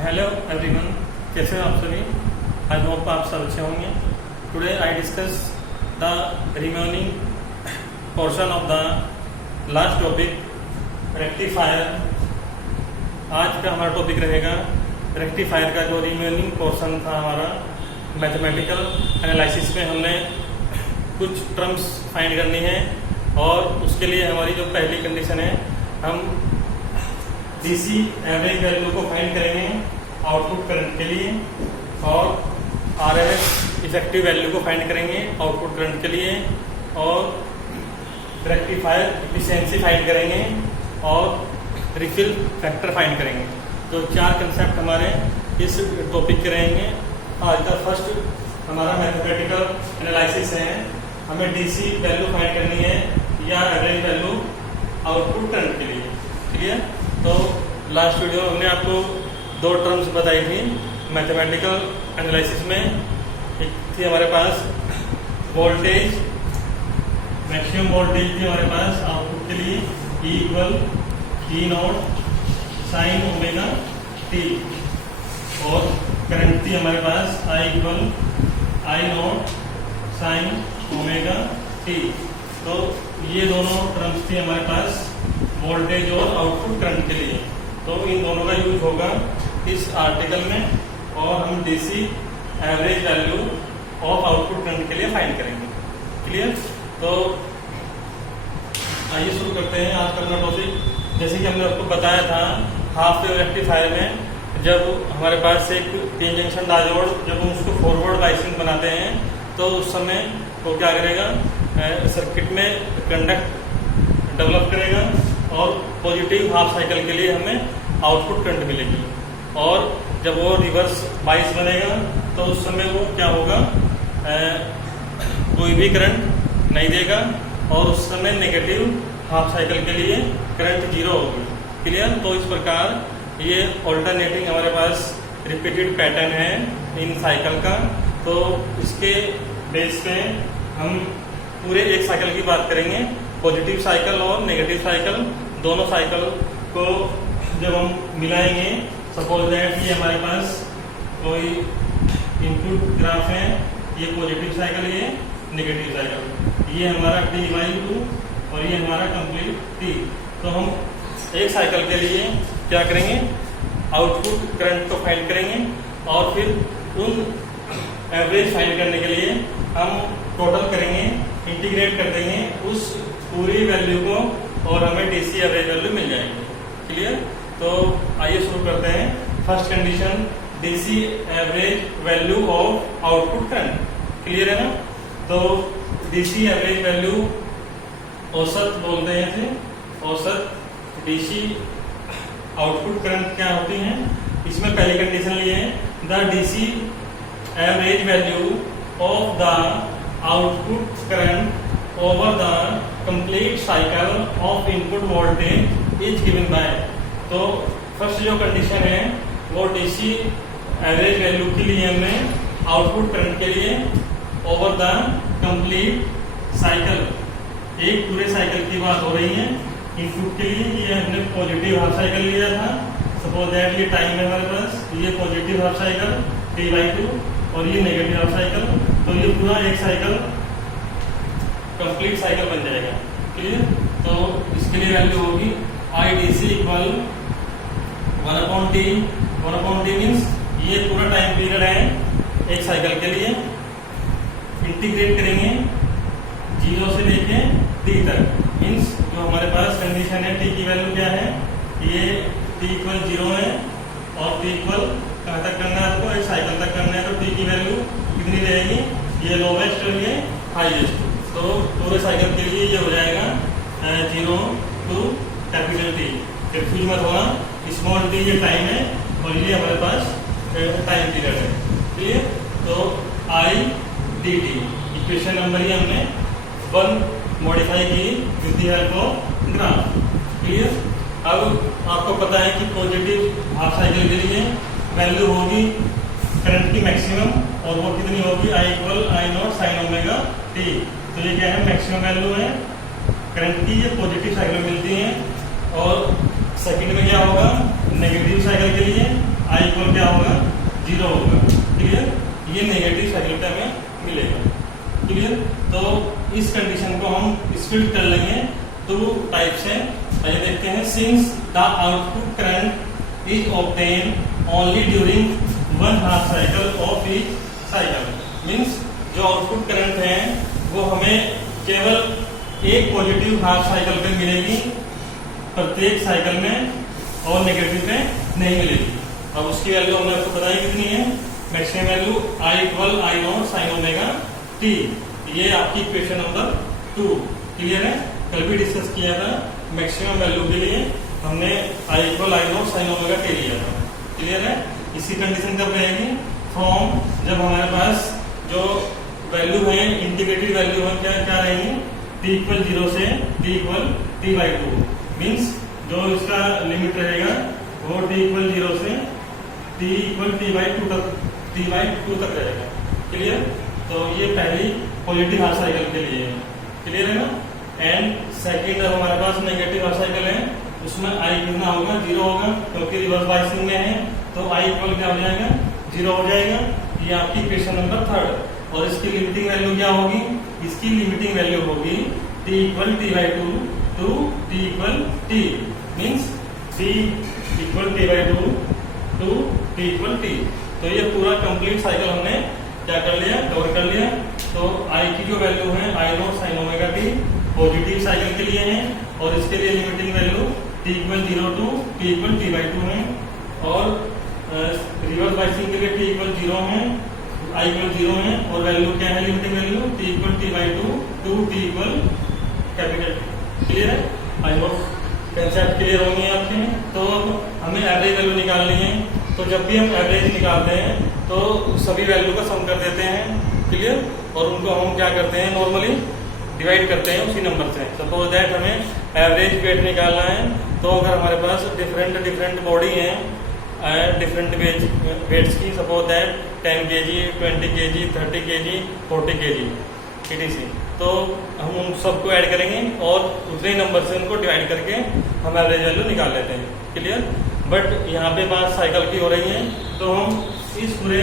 Hello everyone, कैसे हो आप सभी। आई होप आप सब अच्छे होंगे। Today I discuss the remaining portion of the last topic rectifier. आज का हमारा टॉपिक रहेगा रेक्टिफायर का जो रिमेनिंग पोर्शन था हमारा मैथमेटिकल एनालिसिस में। हमने कुछ टर्म्स फाइंड करनी है और उसके लिए हमारी जो पहली कंडीशन है, हम डीसी एवरेज वैल्यू को फाइंड करेंगे आउटपुट करंट के लिए और आरएमएस इफेक्टिव वैल्यू को फाइंड करेंगे आउटपुट करंट के लिए और रेक्टिफायर एफिशिएंसी फाइंड करेंगे और रिफिल फैक्टर फाइंड करेंगे। तो चार कंसेप्ट हमारे इस टॉपिक के रहेंगे। आज का फर्स्ट हमारा मैथमेटिकल एनालिसिस है। हमें डीसी वैल्यू फाइंड करनी है या एवरेज वैल्यू आउटपुट करंट के लिए। क्लियर। तो लास्ट वीडियो में हमने आपको दो टर्म्स बताई थी मैथमेटिकल एनालिसिस में। एक थी हमारे पास वोल्टेज, मैक्सिमम वोल्टेज थी हमारे पास आउटपुट के लिए E equal E not sine omega T, और करंट थी हमारे पास I equal I naught sine omega T. तो ये दोनों टर्म्स थी हमारे पास वोल्टेज और आउटपुट करंट के लिए। तो इन दोनों का यूज होगा इस आर्टिकल में और हम DC average value of output current के लिए फाइंड करेंगे। क्लियर। तो आइए शुरू करते हैं आज का अपना टॉपिक। जैसे कि हमने आपको बताया था हाफ वेव रेक्टिफायर में जब हमारे पास एक तीन जंक्शन डायोड जब हम उसको फॉरवर्ड बाइसिंग बनाते हैं तो उस समय वो क्या करेगा, सर्किट में कंडक्ट डेवलप करेगा और पॉजिटिव हाफ साइकिल के लिए हमें आउटपुट करंट मिलेगी। और जब वो रिवर्स बाइस बनेगा तो उस समय वो क्या होगा, कोई भी करंट नहीं देगा और उस समय नेगेटिव हाफ साइकिल के लिए करंट जीरो होगी। क्लियर। तो इस प्रकार ये ऑल्टरनेटिंग हमारे पास रिपीटेड पैटर्न है इन साइकिल का। तो इसके बेस पे हम पूरे एक साइकिल की बात करेंगे, पॉजिटिव साइकिल और नेगेटिव साइकिल। दोनों साइकिल को जब हम मिलाएंगे, सपोज दैट ये हमारे पास कोई इनपुट ग्राफ है, ये पॉजिटिव साइकिल, ये नेगेटिव साइकिल, ये हमारा T/2 और ये हमारा कंप्लीट T। तो हम एक साइकिल के लिए क्या करेंगे, आउटपुट करंट को फाइंड करेंगे और फिर उन एवरेज फाइंड करने के लिए हम टोटल करेंगे, इंटीग्रेट कर देंगे उस पूरी वैल्यू को और हमें डीसी एवरेज वैल्यू मिल जाएगी। क्लियर। तो आइए शुरू करते हैं। First condition, DC average value of output current. Clear है ना। तो डीसी एवरेज वैल्यू औसत बोलते हैं इसे। औसत डीसी आउटपुट करंट क्या होती है, इसमें पहली कंडीशन लिए है, the DC average value of the output current over the complete cycle of input voltage is given by. तो फर्स्ट जो कंडीशन है वो डीसी एवरेज वैल्यू के लिए हमने आउटपुट करंट के लिए ओवर द कंप्लीट साइकिल, एक पूरे साइकिल की बात हो रही है। इनपुट के लिए ये हमने पॉजिटिव हाफ साइकिल लिया था। सपोज दैट ये टाइम है हमारे पास, ये पॉजिटिव हाफ साइकिल T/2 और ये नेगेटिव हाफ साइकिल। तो ये पूरा एक साइकिल कंप्लीट साइकिल बन जाएगा। क्लियर। तो इसके लिए वैल्यू होगी IDC equal 1/T। 1/T means ये पूरा टाइम पीरियड है एक साइकिल के लिए। इंटीग्रेट करेंगे 0 से लेके T तक, मीन्स जो हमारे पास कंडीशन है T की वैल्यू क्या है, ये T इक्वल 0 है और T इक्वल कहाँ तक करना है आपको, एक साइकिल तक करना है। तो T की वैल्यू कितनी रहेगी, ये लोवेस्ट और ये हाईएस्ट। तो पूरे साइकिल के लिए ये हो जाएगा 0 to कैपिटल T। कंफ्यूज मत होना, स्मॉल t ये टाइम है और ये हमारे पास टाइम पीरियड है। क्लियर। तो I/dt इक्वेशन नंबर ही हमने 1 मॉडिफाई की with the help of graph. Clear. अब आपको पता है कि पॉजिटिव हाफ साइकिल के लिए वैल्यू होगी करंट की मैक्सिमम और वो कितनी होगी, I equal I naught sine omega T. तो ये क्या है, मैक्सिमम वैल्यू है करंट की, ये पॉजिटिव साइकिल में मिलती है। और सेकंड में क्या होगा, नेगेटिव साइकिल के लिए I आई इक्वल क्या होगा, 0 होगा। क्लियर, ये नेगेटिव साइकिल पे हमें मिलेगा। क्लियर, तो इस कंडीशन को हम स्प्लिट कर लेंगे 2 टाइप से। आइए देखते हैं। Since the output current is obtain only during 1 half cycle of each cycle, means जो आउटपुट करंट है वो हमें केवल एक पॉजिटिव हाफ साइकिल पे मिलेगी प्रत्येक साइकिल में, और नेगेटिव पे नहीं मिलेगी। अब उसकी वैल्यू हमने आपको बताई कितनी है, maximum value I equal I naught sine omega T. ये आपकी इक्वेशन नंबर 2। क्लियर है, कल भी डिस्कस किया था। मैक्सिमम वैल्यू के लिए हमने I equal I naught sine omega T लिया था। क्लियर है, इसी कंडीशन कब रहेगी, फ्रॉम जब हमारे पास जो वैल्यू है इंटीग्रेटेड वैल्यू है क्या क्या रहेंगी, t इक्वल 0 से t इक्वल t/2, मीन्स जो इसका लिमिट रहेगा वो t इक्वल 0 से t इक्वल t/2 तक रहेगा। क्लियर, तो ये पहली पॉजिटिव हाफ साइकिल के लिए है। क्लियर है ना। एंड सेकेंड हमारे पास नेगेटिव हाफ साइकिल है, उसमें i कितना होगा, 0 होगा, क्योंकि रिवर्स बाइसिंग में है तो i इक्वल क्या हो जाएगा, 0 हो जाएगा। ये आपकी इक्वेशन नंबर 3। और इसकी लिमिटिंग वैल्यू क्या होगी, इसकी लिमिटिंग वैल्यू होगी t equal t/2 to t equal t, means t equal t/2 to t equal t। तो ये पूरा कंप्लीट साइकिल हमने क्या कर लिया, कवर कर लिया। तो I की जो वैल्यू है I naught sine omega T positive cycle के लिए है, और इसके लिए limiting value t equal 0 to t equal t/2 है, और रिवर्स बाइसिंग के लिए t इक्वल 0 है, I इक्वल 0 है, और वैल्यू क्या है, limiting value t equal t/2 to t equal capital T। Clear है, आई होप कंसेप्ट क्लियर होंगे आपके। तो हमें एवरेज वैल्यू निकालनी है, तो जब भी हम एवरेज निकालते हैं तो सभी वैल्यू का सम कर देते हैं। क्लियर, और उनको हम क्या करते हैं, नॉर्मली डिवाइड करते हैं उसी नंबर से। सपोज दैट हमें एवरेज वेट निकालना है, तो अगर हमारे पास डिफरेंट बॉडी है डिफरेंट वेट्स की, suppose that 10 kg, 20 kg, 30 kg, 40 kg etc, तो हम उन सबको ऐड करेंगे और उतने नंबर से उनको डिवाइड करके हम एवरेज वैल्यू निकाल लेते हैं। क्लियर, बट यहाँ पे बात साइकिल की हो रही है, तो हम इस पूरे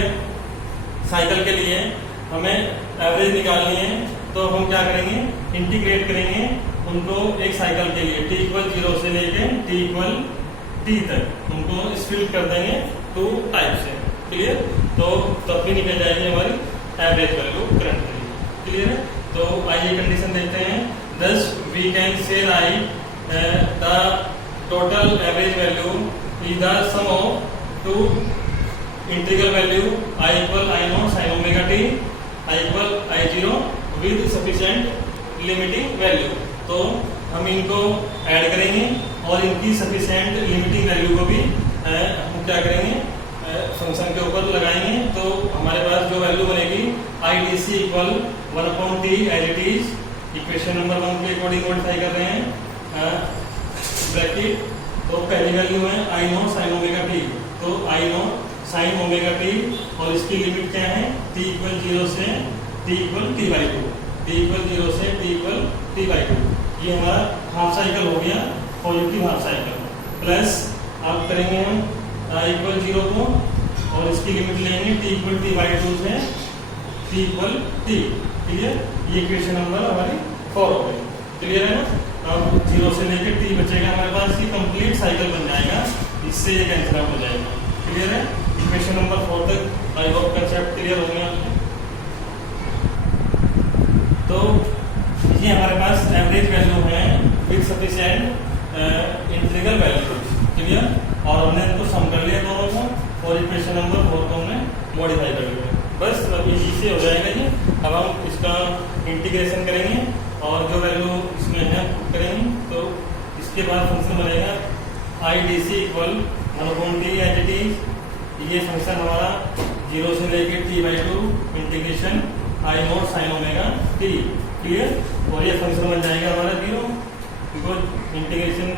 साइकिल के लिए हमें एवरेज निकालनी है, तो हम क्या करेंगे, इंटीग्रेट करेंगे उनको एक साइकिल के लिए t इक्वल 0 से लेके t इक्वल t तक, उनको स्प्लिट कर देंगे 2 टाइप से। क्लियर, तो तब भी निकल जाएगी हमारी एवरेज वैल्यू करंट के लिए। क्लियर है, तो आइए कंडीशन देखते हैं। thus we can say that the total average value is the sum of 2 integral value I equal I naught sin omega t, I equal I0 with sufficient limiting value। तो हम इनको add करेंगे और इनकी sufficient limiting value को भी हम क्या करेंगे, फंक्शन के ऊपर लगाएंगे। तो हमारे पास जो वैल्यू बनेगी IDC equal 1/t as it is, equation number 1 के अकॉर्डिंग मॉडिफाई कर रहे हैं ब्रैकेट। तो पहली वैल्यू है I naught sine omega t, तो I naught sine omega t, और इसकी लिमिट क्या है, t इक्वल 0 से t equal t/2, t equal 0 से t इक्वल t/2। ये हमारा हाफ साइकिल हो गया, पॉजिटिव हाफ साइकिल। प्लस आप करेंगे हम I इक्वल 0 को, और इसकी लिमिट लेंगे t इक्वल t/2 से t इक्वल t। क्लियर, ये इक्वेशन नंबर हमारी 4 हो गई। क्लियर है ना। अब 0 से लेकर t बचेगा हमारे पास, ये कंप्लीट साइकिल बन जाएगा, इससे ये कैंसिल आउट हो जाएगा। क्लियर है, इक्वेशन नंबर 4 तक आई होप कंसेप्ट क्लियर हो गया आपको। तो ये हमारे पास एवरेज वैल्यू है with sufficient integral value. Clear, और हमने इनको सम कर लिया दोनों को, और इक्वेशन नंबर 4 को हमने मॉडिफाई कर लिया। बस अब इजी से हो जाएगा ये। अब हम इसका इंटीग्रेशन करेंगे और जो वैल्यू इसमें है पुट करेंगे, तो इसके बाद फंक्शन बनेगा IDC equal 1/t as it is. ये फंक्शन हमारा 0 से लेके t/2 integration I naught sine omega t। Clear, और ये फंक्शन बन जाएगा हमारा 0, बिकॉज इंटीग्रेशन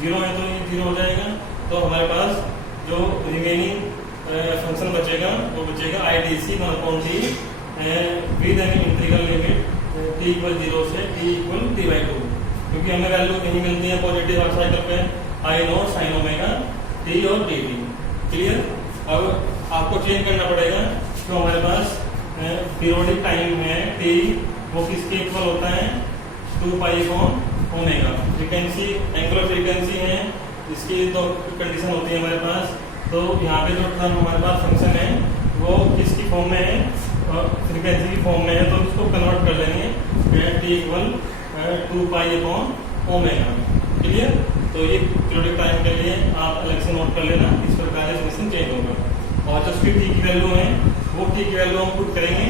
0 है तो ये 0 हो जाएगा। तो हमारे पास जो रिमेनिंग फंक्शन बचेगा वो बचेगा IDC 1/t with an integral limit t equal 0 से t इक्वल t/2, क्योंकि हमें वैल्यू कहीं मिलती है पॉजिटिव हाफ साइकिल पे I naught sine omega t और dt। क्लियर। अब आपको चेंज करना पड़ेगा। तो हमारे पास पीरियोडिक टाइम है टी, वो किसके इक्वल होता है 2 पाई upon omega. Frequency angular frequency है, इसकी तो कंडीशन होती है हमारे पास। तो यहाँ पे जो टर्म हमारे पास फंक्शन है वो किसकी फॉर्म में है, फ्रीक्वेंसी की फॉर्म में है, तो इसको कन्वर्ट कर लेंगे टी इक्वल 2 पाई अपॉन ओमेगा। क्लियर। तो ये पीरियोडिक टाइम के लिए आप अलग से नोट कर लेना, इस प्रकार से फंक्शन चेंज होगा। और जो उसकी टी की वैल्यू है वो टी की वैल्यू हम पुट करेंगे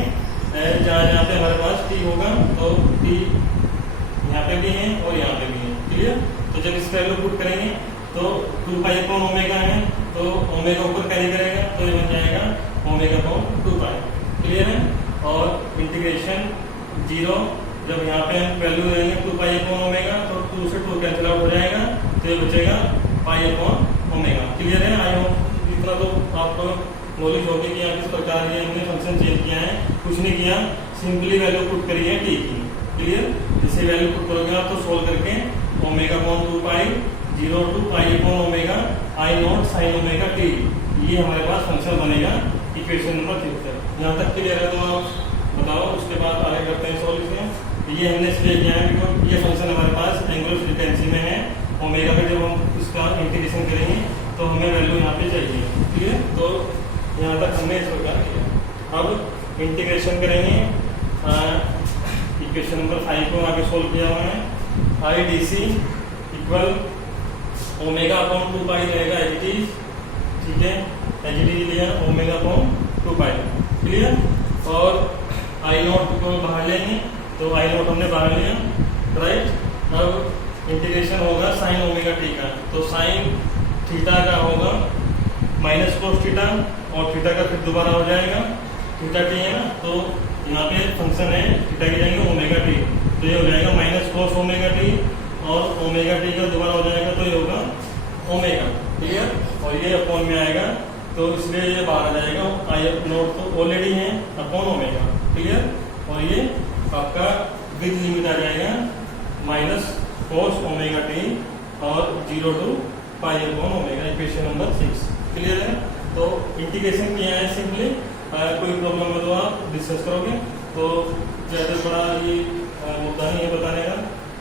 जहाँ जहाँ पे हमारे पास टी होगा, तो टी यहाँ पे भी है और यहाँ पे भी है। क्लियर। तो जब इस वैल्यू पुट करेंगे तो 2 पाई अपॉन ओमेगा है, तो ओमेगा ऊपर कैरी करेगा तो ये बन जाएगा ओमेगा अपॉन 2 पाई। क्लियर है। और इंटीग्रेशन 0, जब यहाँ पे हम वैल्यू देंगे 2 पाई अपॉन ओमेगा तो 2 से 2 कैंसिल आउट हो जाएगा, तो ये बचेगा पाई अपॉन ओमेगा। क्लियर है। आई होप इतना तो आपको नॉलेज होगी कि आप इस प्रकार ये हमने फंक्शन चेंज किया है, कुछ नहीं किया, सिंपली वैल्यू पुट करी है टी की। क्लियर। जिसे वैल्यू पुट करोगे आप तो सोल्व करके omega upon 2 pi 0 to pi upon omega I naught sine omega T, ये हमारे पास फंक्शन बनेगा इक्वेशन नंबर 3। यहाँ तक क्लियर है तो आप बताओ, उसके बाद आगे करते हैं सॉल्यूशन। ये हमने इसलिए किया है क्योंकि ये फंक्शन हमारे पास एंगुलर फ्रीक्वेंसी में है ओमेगा पे, जब हम इसका इंटीग्रेशन करेंगे तो हमें वैल्यू यहाँ पे चाहिए। क्लियर। तो यहाँ तक हमने इस प्रकार किया। अब इंटीग्रेशन करेंगे, इक्वेशन नंबर 5 को आगे सोल्व किया हुआ है। I D C equal omega upon 2 pi रहेगा एच टी, ठीक है, एच डी लिया ओमेगा अपॉन 2 पाई। क्लियर। और आई नोट को बाहर लेंगे, तो आई नोट हमने बाहर लिया, राइट। अब इंटीग्रेशन होगा साइन ओमेगा टी का, तो साइन थीटा का होगा माइनस कोस थीटा, और थीटा का फिर दोबारा हो जाएगा थीटा टी है ना, तो यहाँ पे फंक्शन है थीटा की जाएंगे ओमेगा टी, तो ये हो जाएगा माइनस कोस ओमेगा टी, और ओमेगा टी का दोबारा हो जाएगा तो ये होगा ओमेगा। क्लियर। और ये अपॉन में आएगा, तो इसलिए ये बाहर आ जाएगा, आई नोट तो ऑलरेडी है अपॉन ओमेगा। क्लियर। और ये आपका विद लिमिट आ जाएगा माइनस कोस ओमेगा टी और 0 to pi upon omega, equation number 6। Clear है। तो इंटीग्रेशन किया है सिंपली, कोई प्रॉब्लम है तो आप डिस्कस करोगे, तो ज़्यादा बड़ा ये मुद्दा नहीं है बताने का,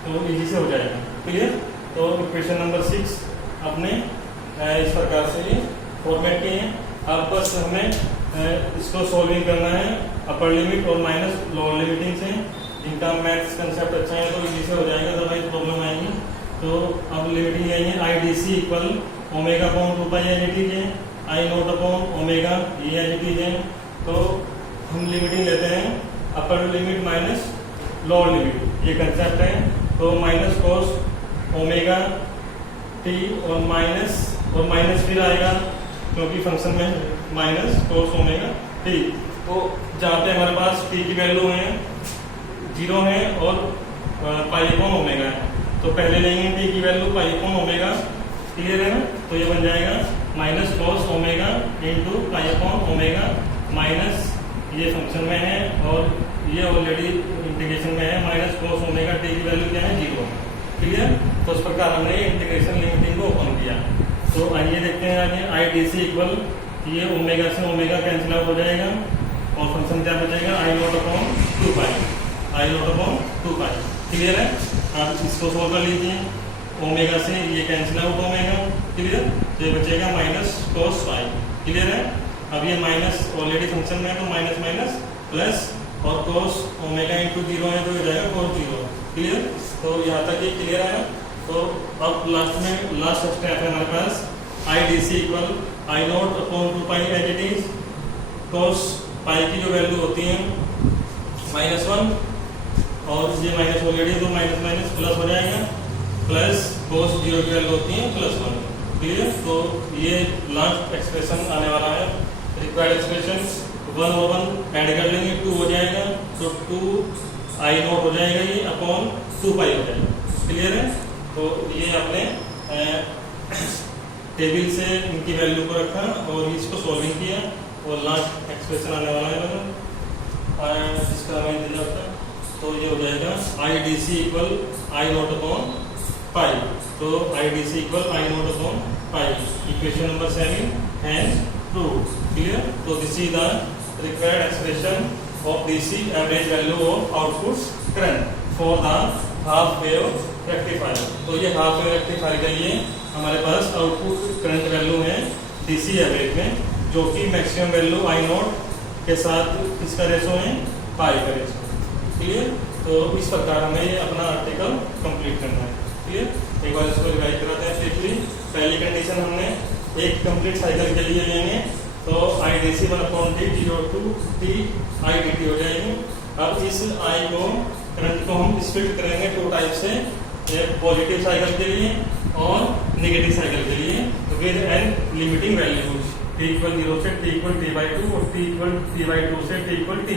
तो इजी से हो जाएगा। क्लियर। तो इक्वेशन नंबर 6 आपने इस प्रकार से ये फॉर्मेट किए हैं। अब बस हमें इसको सॉल्विंग करना है अपर लिमिट और माइनस लोअर लिमिटिंग से। इनका मैथ्स कंसेप्ट अच्छा है तो इजी से हो जाएगा, अदरवाइज प्रॉब्लम आएंगी। तो अब लिमिटिंग आएंगे I D C equal omega upon 2 pi H T है, आई नोट अपॉन ओमेगा ये एच टी है। तो हम लिमिटिंग लेते हैं upper limit minus lower limit, ये कंसेप्ट है। तो माइनस कोस ओमेगा टी और माइनस फिर आएगा क्योंकि फंक्शन में माइनस कोस ओमेगा टी। तो जहाँ पे हमारे पास टी की वैल्यू है 0 है और पाई अपॉन ओमेगा है, तो पहले लेंगे टी की value pi upon omega. Clear है ना। तो ये बन जाएगा minus cos omega into pi upon omega minus, ये फंक्शन में है और ये ऑलरेडी इंटीग्रेशन में है, माइनस कोस ओमेगा टी की वैल्यू क्या है 0। क्लियर। तो इस प्रकार हमने इंटीग्रेशन लिमिटिंग को ओपन किया। तो आइए देखते हैं आगे। आई डी सी इक्वल ये ओमेगा से ओमेगा कैंसिल आउट हो जाएगा और फंक्शन क्या बचेगा आई नोट अपॉन 2 पाई, आई नोट अपॉन 2 पाई। क्लियर है। आप इसको सोल्व कर लीजिए, ओमेगा से ये कैंसिल आउट ओमेगा। क्लियर। तो ये बचेगा माइनस कोस पाई। क्लियर है। अब ये माइनस ऑलरेडी फंक्शन में है तो माइनस माइनस प्लस, और कोस ओमेगा इंटू 0 है तो हो जाएगा कोस 0। क्लियर। तो यहाँ तक ये क्लियर है। तो अब लास्ट में लास्ट स्टेप है हमारे पास I D C equal I naught upon 2 pi H T, cos pi की जो वैल्यू होती है -1 और ये माइनस ऑलरेडी तो माइनस माइनस प्लस हो जाएगा, प्लस कोस 0 की वैल्यू होती है +1। क्लियर। तो ये लास्ट एक्सप्रेशन आने वाला है, रिक्वायर्ड एक्सप्रेशन 1 और 1 ऐड कर लेंगे 2 हो जाएगा, तो 2 आई नोट हो जाएगा ये अपॉन 2 पाई हो जाएगा। क्लियर है। तो ये आपने टेबल से इनकी वैल्यू को रखा और इसको सॉल्विंग किया और लास्ट एक्सप्रेशन आने वाला है जिसका हमें इंतजार था। तो ये हो जाएगा I D C equal I naught upon pi, तो I D C equal I naught upon pi, equation number 7 hence proved. Clear? तो this is the required expression of DC average value of output current for the half wave rectifier. तो ये half wave rectifier के लिए हमारे पास output current value है DC average में, जो कि मैक्सिमम वैल्यू आई नॉट के साथ किसका रेशो है, पाई का रेशो। क्लियर? तो इस प्रकार हमें ये अपना आर्टिकल कंप्लीट करना है। क्लियर? एक बार इसको रिवाइज कराते हैं स्विफ्टली। पहली कंडीशन हमने एक कंप्लीट साइकिल के लिए लेंगे तो I D C 1/t 0 to t I D T हो जाएगी। अब इस आई को करंट को हम स्प्लिट करेंगे टू टाइप से, एक पॉजिटिव साइकिल के लिए और नेगेटिव साइकिल के लिए with an limiting values t = 0 से t = t/2 और t = t/2 से t = t।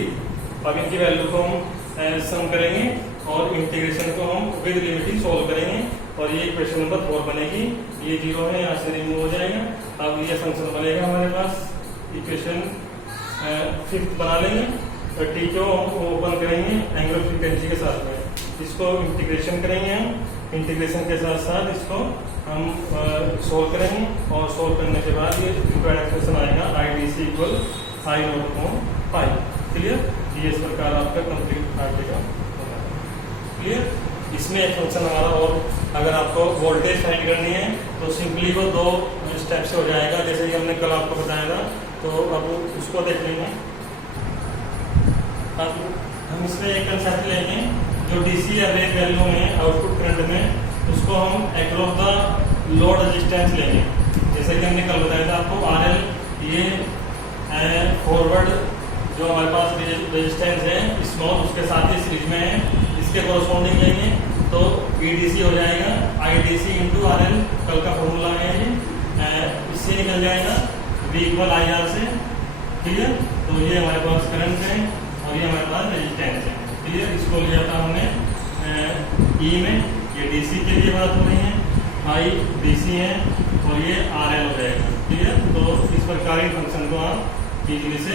अब इनकी वैल्यू को हम सम करेंगे और इंटीग्रेशन को हम विद लिमिटिंग सोल्व करेंगे और ये इक्वेशन नंबर 4 बनेगी। ये 0 है, यहाँ से रिमूव हो जाएगा। अब ये फंक्शन बनेगा हमारे पास, इक्वेशन 5th बना लेंगे और टी को ओपन करेंगे एंगुलर फ्रीक्वेंसी के साथ में, इसको इंटीग्रेशन करेंगे हम, इंटीग्रेशन के साथ साथ इसको हम सोल्व करेंगे और सोल्व करने के बाद ये रिक्वायर्ड एक्सप्रेशन आएगा आई डी सी = I0/π। क्लियर? ये इस प्रकार आपका कंप्लीट आर्टिकल होगा। क्लियर? इसमें एक फंक्शन हमारा, और अगर आपको वोल्टेज फाइंड करनी है तो सिंपली वो 2 स्टेप से हो जाएगा, जैसे कि हमने कल आपको बताया था। तो अब उसको देख लेंगे। अब हम इसमें एक कंसेप्ट लेंगे जो डीसी एवरेज वैल्यू में आउटपुट करंट में, उसको हम अक्रॉस द लोड रेजिस्टेंस लेंगे। जैसे कि हमने कल बताया था आपको RL, ये फॉरवर्ड जो हमारे पास रेजिस्टेंस है स्मॉल, उसके साथ ही सीरीज में है, इसके कोरस्पॉन्डिंग लेंगे तो EDC हो जाएगा IDC × RL। कल का फॉर्मूला है ये, इससे निकल जाएगा V = IR से। क्लियर? तो ये हमारे पास करंट है और ये हमारे पास रेजिस्टेंस है। क्लियर? इसको लिया था हमने E में, ये DC के लिए बात हो रही है, I DC है और ये RL हो जाएगा। क्लियर? तो इस प्रकार के फंक्शन को आप इजीली से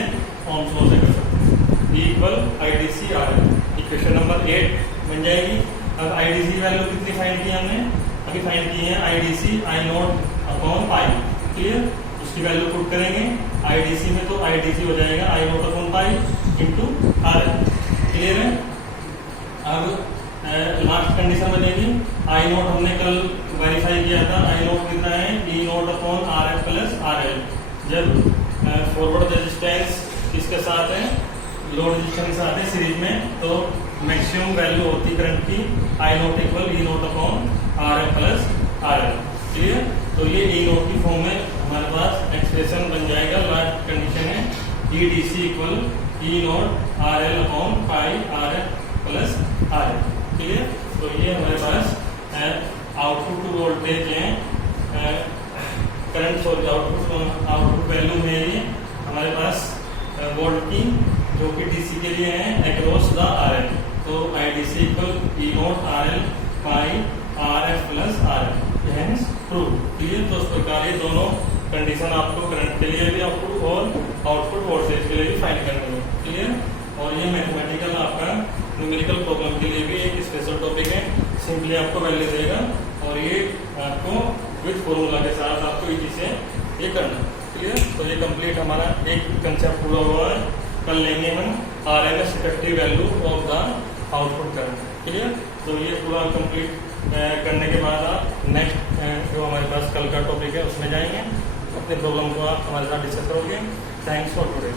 ओम्स लॉ से कर सकते हैं। E = IDC RL, equation number 8 बन जाएगी। अब IDC वैल्यू कितनी फाइंड की हमने, अभी फाइंड की है IDC I0/π। क्लियर? उसकी वैल्यू पुट करेंगे IDC में, तो IDC हो जाएगा I0/π × RL। क्लियर है? अब लास्ट कंडीशन बनेगी I0, हमने कल वेरीफाई किया था, I0 कितना है, E0/RF + RL। जब फॉरवर्ड रेजिस्टेंस किसके साथ है, लोड रेजिस्टेंस के साथ है सीरीज में, तो मैक्सिमम वैल्यू होती करंट की I0 = E0/RF + RL। क्लियर? तो ये E0 की फॉर्म में हमारे पास एक्सप्रेशन बन जाएगा। लास्ट कंडीशन है EDC = E0RL/π RF + RL। Clear? तो ये हमारे पास आउटपुट वोल्टेज है, करंट सॉरी आउटपुट वैल्यू है ये हमारे पास वोल्ट की, जो कि डीसी के लिए है अक्रॉस द RL। तो IDC = E0RL/π RF + RL, hence proved. Clear? तो इस प्रकार ये दोनों कंडीशन आपको करंट के लिए भी आउटपुट और आउटपुट वोल्टेज के लिए भी फाइंड करनी है। क्लियर? और ये मैथमेटिकल आपका न्यूमेरिकल प्रॉब्लम के लिए भी एक स्पेशल टॉपिक है, सिंपली आपको वैल्यू देगा और ये आपको विद फॉर्मूला के साथ आपको इजी से ये करना है। क्लियर? तो ये कंप्लीट हमारा एक कंसेप्ट पूरा हुआ है। कल लेंगे हम RMS effective value of the output current. Clear? तो ये पूरा कंप्लीट करने के बाद आप नेक्स्ट जो हमारे पास कल का टॉपिक है उसमें जाएंगे, अपने प्रॉब्लम को आप हमारे साथ डिस्कस करोगे। Thanks for today.